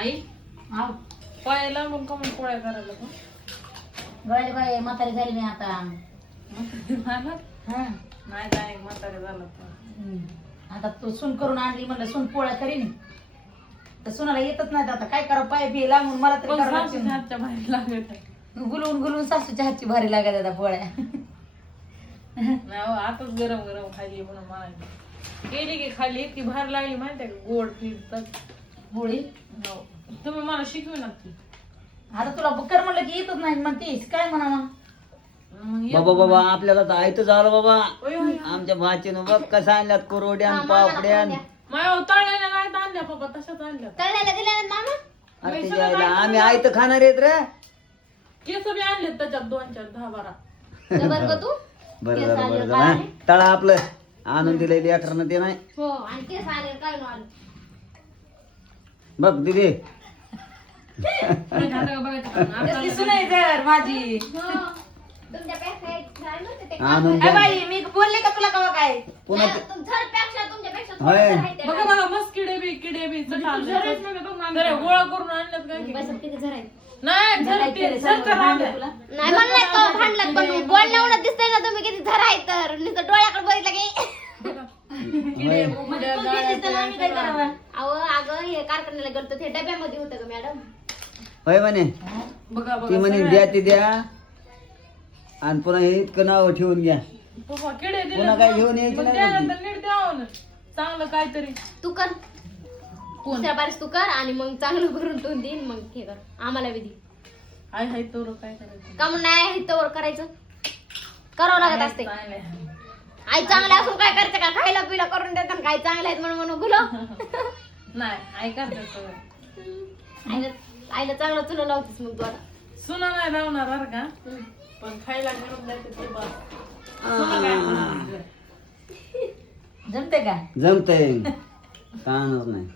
आई आव पायाला मग कमी पोळ्या करायला पण गळले बाई म्हातारी झाली मी आता. झालं? हा नाही काय म्हातारे झालं तर आता तू सून करून आणली म्हणलं सून पोळ्या करीन तर सुनाला येतच नाही आता काय करावं पाय बी लावून मला तरी पण करावं सासूच्या लागतं. हातच्या बाहेर लागत आहे. गुलवून गुलवून सासूच्या हातची भारी लागत आता पोळ्या. नाही हो, आताच गरम गरम खाली म्हणून म्हणायची गेली की खाली इतकी भार लागली माहितीये का गोड फिरतात पोळी हो तुम्ही मला शिकविणार की आता तुला कर म्हणलं की येतच नाही म्हणतीस काय म्हणा मग. मग ये. बाबा बाबा आपल्याला तर आयत झालं बाबा. ओय, ओय. आमच्या भाचीनं बघ कसं आणल्यात कुरवड्यान पापड्यान. माय हो, तळलेल्या नाहीत आणल्या बाबा तशाच आणल्या तळल्याला दिल्या ना मामा. अरे त्याच्या आईला आम्ही आयत खाणार आहेत रे. केस बी आणले त्याच्यात 2-4 10-12 जबर का तू बरं बरं बरं झालं हा. तळा आपलं आणून दिलंय लेकरानं ते नाही हो आणि केस आले काय नो आलं बघ दिदी. कसली सून आहे तर माझी. हो तुमच्यापेक्षा एक झाड नव्हते ते आणून ए द्या. बाई मी बोलले का तुला कवा काय. पुन्हा नाही, झाडपेक्षा तुमच्यापेक्षा होय. थोडंसं आहे ते. बघा बघा मस्त किडे बी चढ गोळा करून आणल्यात काय की? बस किती झर आहे नाही झर तर आणल्या. नाही मला नाही का भांडलात पण बोलण्यावर दिसतंय ना तुम्ही किती झर आहे तर नुसतं डोळ्याकडे बघितलं की किडे बोंबड्या, गाळ्या, आम्ही काय करावं. अहो अगं हे कारखान्याला गेलतो ते डब्यामध्ये होतं का मॅडम होय म्हणे बघा ती म्हणे बघा द्या ती द्या आणि पुन्हा हे इतकं नाव ठेवून घ्या. बाबा, किडे दिले पुन्हा काय घेऊन यायचं मग नाही त्यानंतर नीट द्यावं ना चांगलं काहीतरी तू कर दुसऱ्या बारीस तू कर आणि मग चांगलं भरून ठेवून देईन मग हे कर आम्हाला विधी हाय हाय तोर काय करायचं का म्हणून नाही हितावर करायचं करावं लागत असते चांगलं आहे. आई चांगलं असून काय करते का खायला पिला करून देतात काय चांगलं आहेत म्हणून म्हणून गुलो नाही ऐका सगळं आईला आईला चांगलं चुलं लावतेस मग तू आता सुना नाही लावणार बरं का पण खायला करून द्यायचं ते बस सुना काय म्हणणार? जमते का जमतंय कानच नाही